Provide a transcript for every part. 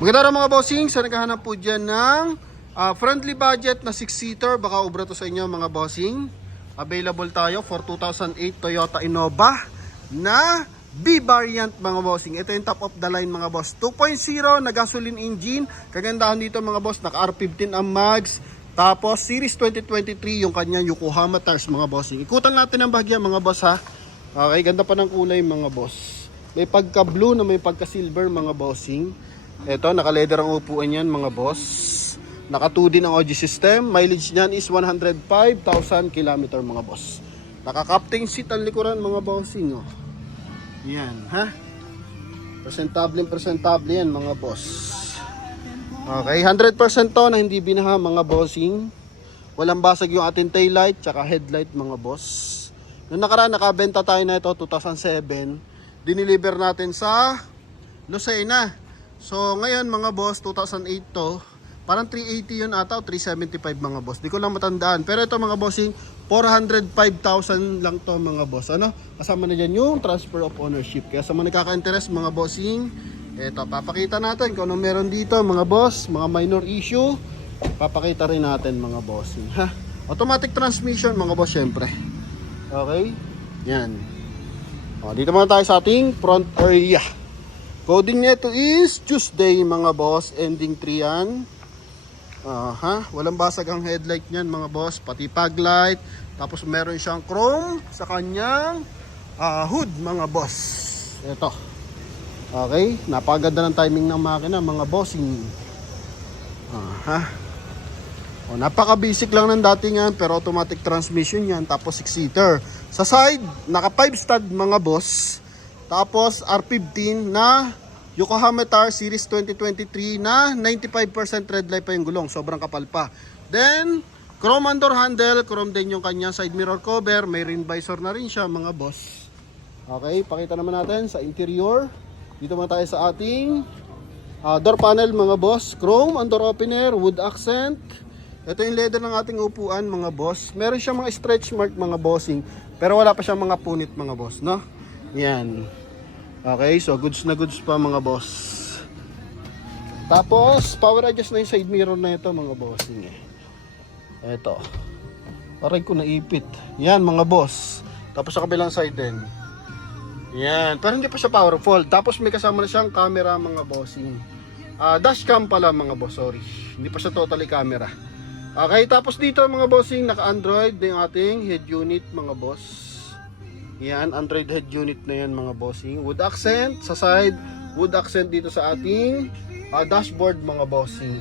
Maganda rin mga bossing, sa naghahanap po dyan ng friendly budget na 6-seater, baka ubra to sa inyo mga bossing. Available tayo for 2008 Toyota Innova na B variant mga bossing. Ito yung top of the line mga boss. 2.0 na gasoline engine. Kagandahan dito mga boss, naka R15 ang mags. Tapos series 2023 yung kanyang Yokohama tires mga bossing. Ikutan natin ang bahagya mga boss ha. Okay, ganda pa ng kulay mga boss. May pagka blue na may pagka silver mga bossing. Ito, naka-leather ang upuan yan mga boss. Naka 2 din ang audio system. Mileage niyan is 105,000 km mga boss. Naka-captain seat ang likuran mga bossing. Oh. Yan, ha? Presentable yan mga boss. Okay, 100% to na hindi binaha mga bossing. Walang basag yung ating taillight tsaka headlight mga boss. Noong nakaraan, nakabenta tayo na ito 2007. Diniliver natin sa Lucena. So ngayon mga boss, 2008 to, parang 380 yun ata o 375 mga boss. Di ko lang matandaan. Pero ito mga bossing, 405,000 lang to mga boss. Ano? Kasama na dyan yung transfer of ownership. Kaya sa mga nakaka-interest mga bossing, ito, papakita natin kung ano meron dito mga boss. Mga minor issue, papakita rin natin mga bossing. Ha? Automatic transmission mga boss syempre. Okay? Yan. O, dito muna tayo sa ating front area. Coding nito is Tuesday mga boss, ending 3 yan. Walang basag ang headlight niyan mga boss, pati fog light. Tapos meron siyang chrome sa kanyang hood mga boss. Ito. Okay, napakaganda ng timing ng makina mga bossing. Napaka-basic lang ng datingan pero automatic transmission yan. Tapos 6-seater. Sa side, naka 5 stud mga boss. Tapos R15 na Yokohama tires series 2023 na 95% red light pa yung gulong. Sobrang kapal pa. Then, chrome under handle. Chrome din yung kanyang side mirror cover. May rim visor na rin siya mga boss. Okay, pakita naman natin sa interior. Dito muna tayo sa ating door panel mga boss. Chrome, door opener, wood accent. Ito yung leather ng ating upuan mga boss. Meron siyang mga stretch mark mga bossing. Pero wala pa siyang mga punit mga boss, no? Yan. Okay, so goods na goods pa mga boss. Tapos, power adjust na yung side mirror na ito mga bossing. Ito. Aray ko naipit. Yan mga boss. Tapos sa kabilang side din. Yan. Pero hindi pa siya powerful. Tapos may kasama na siyang camera mga bossing. Dashcam pala mga boss, sorry. Hindi pa siya totally camera. Okay, tapos dito mga bossing, naka-Android yung ating head unit mga boss. Yan, Android head unit na yan mga bossing. Wood accent sa side, wood accent dito sa ating dashboard mga bossing.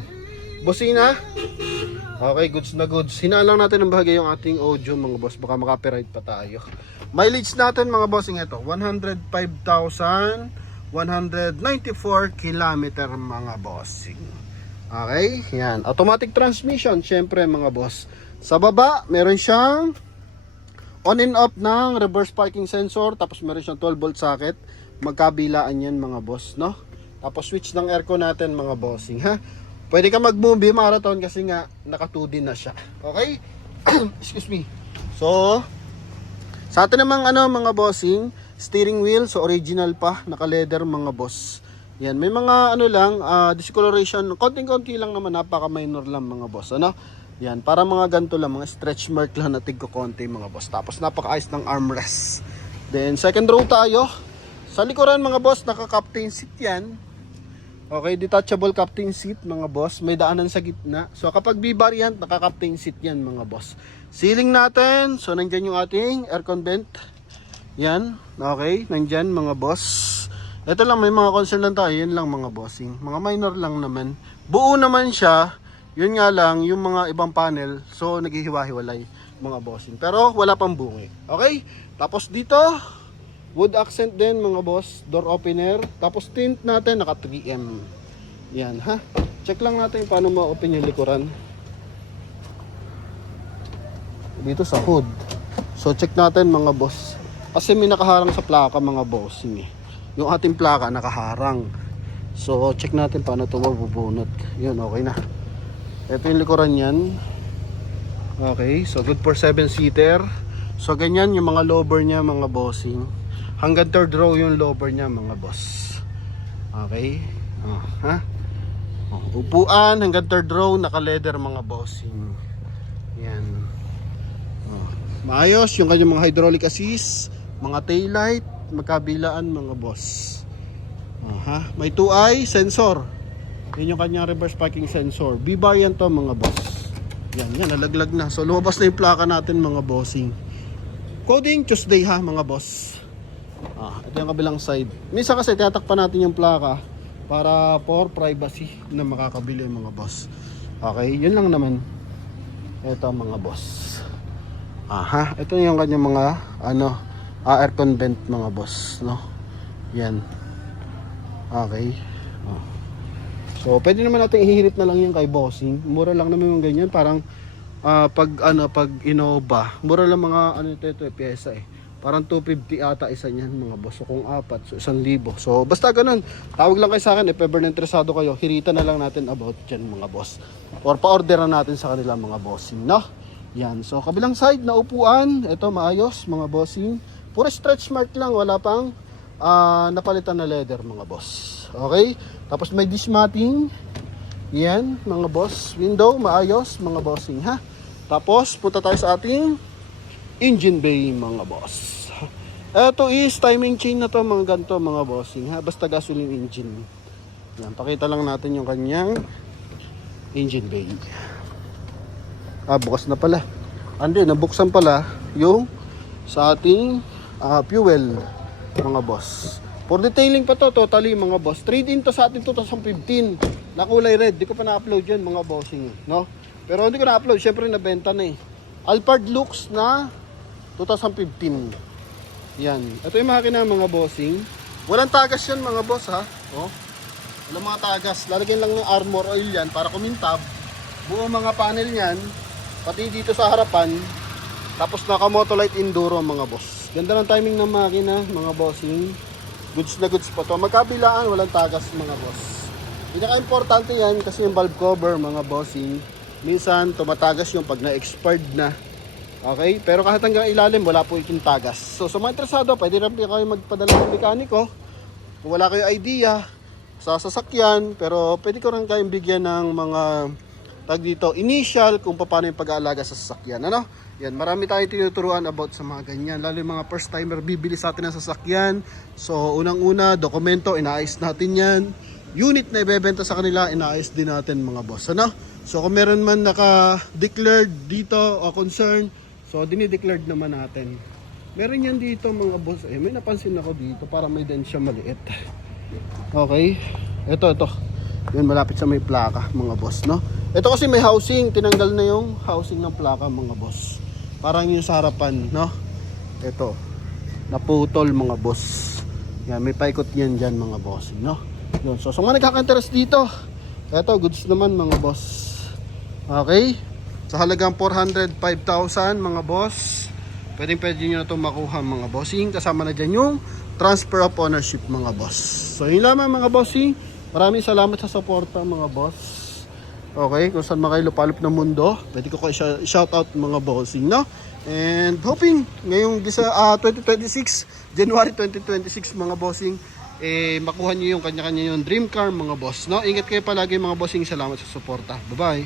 Bosina. Okay, goods na goods. Hinaan lang natin ang bahagay yung ating audio mga boss. Baka makapiright pa tayo. Mileage natin mga bossing ito, 105,194 km mga bossing. Okay, yan. Automatic transmission, syempre mga boss. Sa baba, meron siyang on and off ng reverse parking sensor. Tapos meron siyang 12 volt socket. Magkabilaan yan mga boss, no? Tapos switch ng aircon natin mga bossing, ha? Pwede ka mag-movie marathon kasi nga naka 2D na siya. Okay? Excuse me. So, sa atin namang mga bossing, steering wheel, so original pa, naka-leather mga boss. Yan, may mga discoloration, konting-konti lang naman, napaka-minor lang mga boss, ano? Yan, para mga ganito lang, mga stretch mark lang na tigko-konti mga boss. Tapos napaka-ayos ng armrest. Then, second row tayo. Sa likuran mga boss, naka-captain seat yan. Okay, detachable captain seat mga boss. May daanan sa gitna. So kapag B variant, naka-captain seat yan mga boss. Ceiling natin, so nandyan yung ating aircon vent. Yan, okay, nandyan mga boss. Ito lang, may mga concern lang tayo. Yan lang mga bossing. Mga minor lang naman. Buo naman siya. Yun nga lang, yung mga ibang panel, so naghihiwa-hiwalay mga bossing. Pero wala pang bungi. Okay? Tapos dito, wood accent din mga boss. Door opener. Tapos tint natin, naka 3M. Yan, ha? Check lang natin paano ma-open yung likuran. Dito sa hood. So check natin mga boss. Kasi may nakaharang sa plaka mga bossing. Yung ating plaka nakaharang. So check natin paano ito mabubunot. Yun, okay na. Ito yung likuran yan. Okay, so good for 7-seater. So ganyan yung mga lower niya mga bossing. Hanggang third row yung lower niya mga boss. Okay. Ha? Upuan hanggang third row, naka-leather mga bossing. Yan. Maayos yung kanyang mga hydraulic assist, mga taillight, magkabilaan mga boss. May 2-eye sensor. Yan yung kanyang reverse parking sensor. B-bar yan to mga boss. Yan, nalaglag na. So lumabas na yung plaka natin mga bossing. Coding Tuesday ha mga boss. Ito yung kabilang side. Minsan kasi tinatakpan natin yung plaka para for privacy na makakabili yung mga boss. Okay, yun lang naman. Ito mga boss. Ito yung kanyang mga aircon vent mga boss, no? Yan. Okay. So, pwede naman natin ihirit na lang yung kay bossing. Mura lang naman yung ganyan, parang pag Innova, mura lang mga ito pyesa eh. Parang 250 ata isa niyan mga boss. So kung apat, so 1,000. So basta ganun. Tawag lang kayo sa akin if ever na interesado kayo. Hirita na lang natin about dyan mga boss. Or pa-orderan natin sa kanila mga bossing, no? Yan. So kabilang side na upuan, ito maayos mga bossing. Puro stretch mark lang, wala pang napalitan na leather mga boss. Okay? Tapos may dismatting. Yan mga boss. Window maayos mga bossing ha. Tapos punta tayo sa ating engine bay mga boss. Ito is timing chain na to mga ganito mga bossing ha. Basta gasoline engine. Yan, pakita lang natin yung kanyang engine bay. Bukas na pala. Andi, nabuksan pala yung sa ating fuel mga boss. For detailing pa to totally mga boss. Trade in to sa ating 2015 na kulay red. Di ko pa na-upload yun mga bossing, no? Pero hindi ko na-upload, syempre nabenta na eh. Alphard Lux na 2015. Yan. Ito yung makina mga bossing. Walang tagas yan mga boss ha. Walang mga tagas. Lalagyan lang ng armor oil yan para kumintab. Buong mga panel yan. Pati dito sa harapan. Tapos naka Motolite Enduro mga boss. Ganda ng timing ng makina mga bossing. Goods na goods pa to. Magkabilaan, walang tagas mga boss. Pinaka-importante yan kasi yung valve cover mga bossing. Minsan tumatagas yung pag na-expired na. Okay? Pero kahit hanggang ilalim, wala po iking tagas. So sa mga interesado, pwede rin kayo magpadala ng mekaniko. Kung wala kayo idea sa sasakyan, pero pwede ko rin kayong bigyan ng mga tag dito, initial kung paano yung pag-aalaga sa sasakyan. Ano? Yan, marami tayong tinuturuan about sa mga ganyan. Lalo yung mga first timer bibili sa atin ng sasakyan. So unang-una, dokumento, inaayos natin yan. Unit na ibebenta sa kanila, inaayos din natin mga boss. Ano? So kung meron man naka-declared dito o concern, so dinideclared naman natin. Meron yan dito mga boss. May napansin ako dito, para may dent siya maliit. Okay? Ito. Yun, malapit sa may plaka mga boss, no? Ito kasi may housing, tinanggal na yung housing ng plaka mga boss. Parang yung sa harapan, no? Ito, naputol mga boss. Yan, may paikot yan dyan mga boss, no? Yun, so mga nagkaka-interest dito, ito, goods naman mga boss. Okay? Sa halagang 405,000 mga boss, pwede nyo na itong makuha mga bossing. Kasama na dyan yung transfer of ownership mga boss. So yun lamang mga bossing. Maraming salamat sa suporta mga boss. Okay, kung saan makayo lupalop ng mundo, pwede ko kayo shout out mga bossing, no? And hoping ngayong 2026, January 2026 mga bossing, makuha nyo yung kanya-kanya yung dream car mga boss, no? Ingat kayo palagi mga bossing. Salamat sa suporta. Bye-bye.